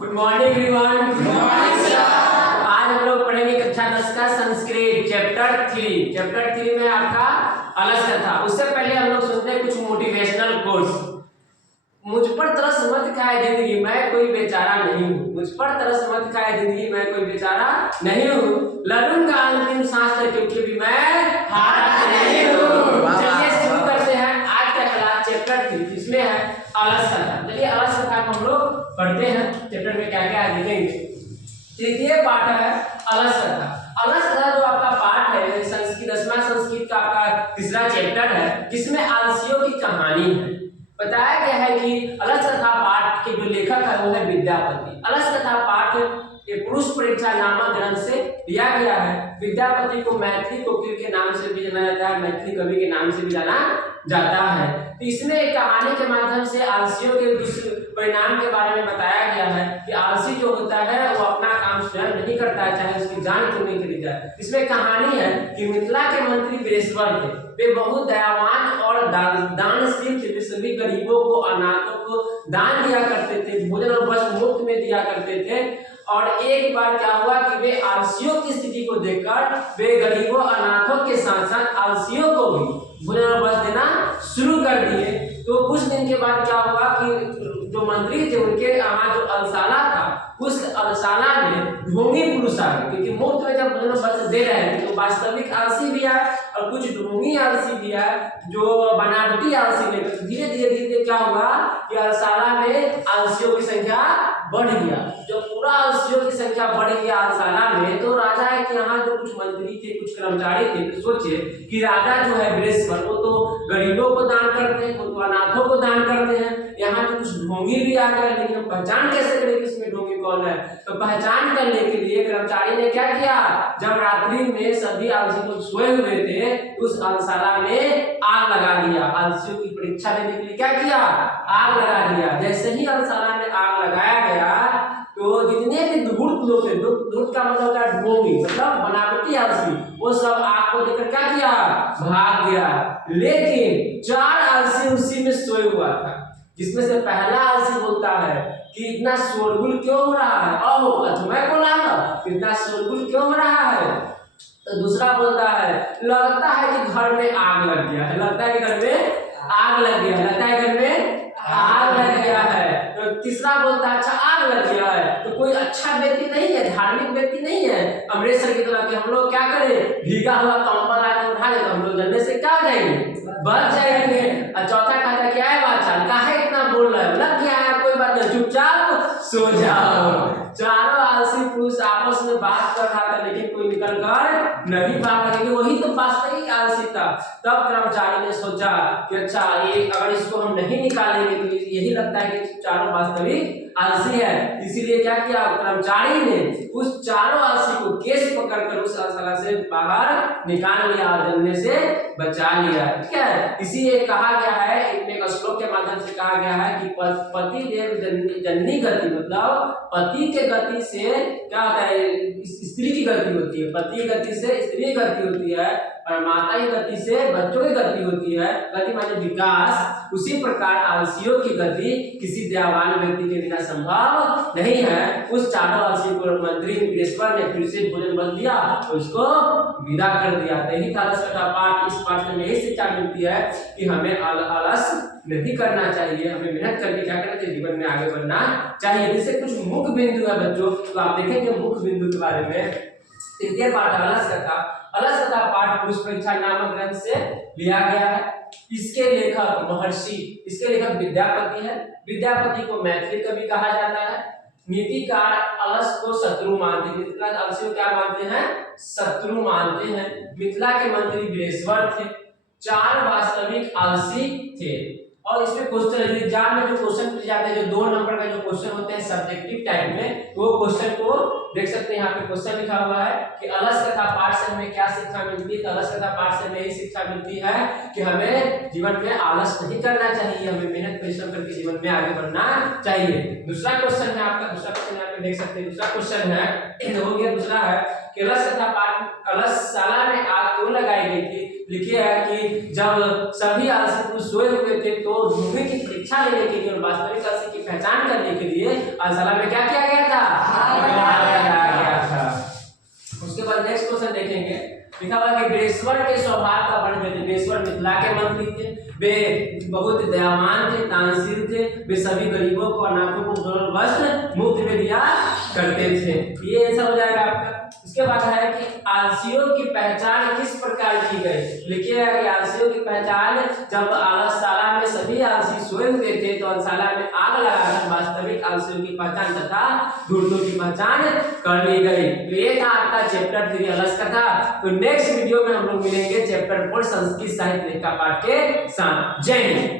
Good morning everyone. Good morning sir. आज हम लोग पढ़ेंगे कक्षा 10 का संस्कृत चैप्टर 3। चैप्टर 3 में आपका अलस कथा। उससे पहले हम लोग सुनते हैं कुछ मोटिवेशनल कोट्स। मुझ पर तरस मत खाए जिंदगी, मैं कोई बेचारा नहीं हूँ। मुझ पर तरस मत खाए जिंदगी, मैं कोई बेचारा नहीं हूँ। लड़ूंगा अंतिम सांस तक क्योंकि भी मैं हारा नहीं हूँ। चलिए शुरू करते हैं आज का क्लास चैप्टर 3, जिसमें है अलस कथा। चलिए अलस कथा को हम लोग पढ़ते हैं। चैप्टर में क्या क्या देखेंगे। तृतीय पाठ है अलस कथा। अलस कथा जो आपका पाठ है संस्कृत 10वां संस्कृत का आपका तीसरा चैप्टर है, जिसमें आलसियों की कहानी है। बताया गया है कि अलस कथा पाठ के जो लेखक है वो है विद्यापति। अलस कथा पाठ ये पुरुष परीक्षा नामक ग्रंथ से लिया गया है। विद्यापति को मैथिली कोकिल के नाम से भी जाना जाता है, मैथिली कवि के नाम से भी जाना जाता है। तो इसमें एक कहानी के माध्यम से आलसियों के दुष्परिणाम के बारे में बताया गया है कि आलसी जो होता है वो अपना काम स्वयं नहीं करता है, चाहे उसकी जान क्यों नहीं चली जाए। इसमें कहानी है कि मिथिला के मंत्री वीरेश्वर थे। वे बहुत दयावान और दानशील थे। वे सभी गरीबों को, अनाथों को दान दिया करते थे, भोजन और वस्त्र मुफ्त में दिया करते थे। और एक बार क्या हुआ कि वे आलसियों की स्थिति को देखकर वे गरीबों, अनाथों के साथ साथ आलसियों को भी भोजन और वस्त्र देना शुरू कर दिए। तो कुछ दिन के बाद क्या हुआ कि जो मंत्री थे उनके यहाँ जो अलसाला था, उस अलसाला में ढोंगी पुरुष आ गए, क्योंकि मुफ्त में जब भोजन वस्त्र दे रहे थे तो वास्तविक आलसी भी आए और कुछ ढोंगी आलसी भी आए जो बनावटी आलसी लेकर। तो धीरे धीरे क्या हुआ कि अलसाला में आलसियों की संख्या बढ़ गया। जब पूरा आलसियों की संख्या बढ़ गया अलसाला में, तो राजा है कि यहाँ जो कुछ मंत्री थे, कुछ कर्मचारी थे, तो सोचे कि राजा जो है वीरेश्वर, वो तो गरीबों को दान करते हैं, वो तो अनाथों को दान करते हैं। यहाँ तो कुछ ढोंगी भी आ गए, लेकिन हम पहचान कैसे करें कि इसमें ढोंगी कौन है। तो पहचान करने के लिए कर्मचारी ने क्या किया, जब रात्रि में सभी आलसी लोग सोए हुए थे, उस अलसाला में आग लगा दिया। आलसियों की परीक्षा लेने के लिए क्या किया, आग लगा दिया। जैसे ही अलसाला में आग लगाया गया तो जितने भी धूर्त लोग थे, धूर्त का मतलब क्या, ढोंगी मतलब बनावटी आलसी, वो सब आग को लेकर क्या किया, भाग गया। लेकिन 4 आलसी उसी में सोए हुआ था, जिसमें से पहला आलसी बोलता है कि इतना शोरगुल क्यों हो रहा है, अहो मैं बोला इतना शोरगुल क्यों हो रहा है। तो दूसरा बोलता है लगता है कि घर में आग लग गया है, लगता है कि घर में आग लग गया, लगता है घर में आग लग गया है। तो तीसरा बोलता है अच्छा आग लग गया है तो कोई अच्छा व्यक्ति नहीं है, धार्मिक व्यक्ति नहीं है, अमृतसर की तरह के हम लोग क्या करें, भीगा हुआ कंबल आकर उठा ले तो हम लोग जलने से क्या हो जाएंगे, बच जाएंगे। और चौथा कहता क्या है बात, काहे इतना बोल रहा है, लग गया है कोई बात नहीं, चुपचाप सो जाओ। चारों आलसी पुरुष आपस में बात कर रहा था, लेकिन कोई निकल कर नहीं भागा, क्योंकि वही तो वास्तविक आलसी था। तब कर्मचारी ने सोचा कि अच्छा ये अगर इसको हम नहीं निकालेंगे तो यही लगता है कि चारों वास्तविक आलसी है। इसीलिए क्या किया, कर्मचारी ने उस चारों आलसी को केस पकड़कर उस अलसाला से बाहर निकाल लिया और जलने से बचा लिया। ठीक है, इसीलिए कहा गया है, एक श्लोक के माध्यम से कहा गया है कि पति देव जननी गति, मतलब पति के गति से क्या होता है, स्त्री की गति होती है, पति की गति से स्त्री की गति होती है, और माता की गति से बच्चों की गति होती है। गति माने विकास। उसी प्रकार आलसियों की गति किसी दयावान व्यक्ति के बिना संभव नहीं है। उस चारों आलसी को मंत्री वीरेश्वर ने फिर से भोजन बल दिया और उसको विदा कर दिया। यही था अलस कथा पाठ। इस पाठ में यही शिक्षा मिलती है कि हमें आलस नहीं करना चाहिए, हमें मेहनत करके क्या करना चाहिए, जीवन में आगे बढ़ना चाहिए। जैसे कुछ मुख्य बिंदु है बच्चों, तो आप देखेंगे मुख्य बिंदु के बारे में। तृतीय पाठ अलस कथा। अलस कथा पाठ पुरुष परीक्षा नामक ग्रंथ से लिया गया है। इसके लेखक महर्षि, इसके लेखक विद्यापति है। विद्यापति को मैथिली कवि कहा जाता है। नीतिकार अलस को शत्रु मानते हैं। मिथिला अलसी को क्या मानते हैं, शत्रु मानते हैं। मिथिला के मंत्री वीरेश्वर थे। 4 वास्तविक आलसी थे। और इसमें क्वेश्चन एग्जाम में जो क्वेश्चन पूछे जाते हैं, जो 2 नंबर का जो क्वेश्चन होते हैं सब्जेक्टिव टाइप में, वो क्वेश्चन को देख सकते हैं। यहाँ पे क्वेश्चन लिखा हुआ है कि अलस कथा पाठ से हमें क्या शिक्षा मिलती है। तो अलस कथा पाठ से हमें यही शिक्षा मिलती है कि हमें जीवन में आलस नहीं करना चाहिए, हमें मेहनत परिश्रम करके जीवन में आगे बढ़ना चाहिए। दूसरा क्वेश्चन है आपका, दूसरा क्वेश्चन यहाँ पे देख सकते हैं। दूसरा क्वेश्चन है हो गया, दूसरा है कि अलस कथा पाठ अलसशाला में आग क्यों लगाई गई थी। लिखिए है कि जब सभी आलसी पुरुष सोए हुए थे तो ढोंगी की परीक्षा लेने के लिए और वास्तविक आलसी की पहचान करने के लिए अलसशाला में क्या किया गया, बेस्वर के स्वभाव का वर्णन करते। बेस्वर मिथिला के मंत्री थे, वे बहुत दयावान थे, दानशील थे, वे सभी गरीबों को अनाथों को वस्त्र मुफ्त में दिया करते थे। ये ऐसा हो जाएगा आपका। इसके बाद है कि आलसियों की पहचान किस प्रकार की गई। लिखिएगा कि आलसियों की पहचान, जब आलसशाला में सभी आलसी सोए हुए थे तो आलसशाला में आग लगाकर वास्तविक आलसियों की पहचान तथा धूर्तों की पहचान कर ली गई। तो ये था आपका चैप्टर 3 अलस कथा। तो नेक्स्ट वीडियो में हम लोग मिलेंगे चैप्टर 4 संस्कृत साहित्य का पाठ के साथ। जय हिंद।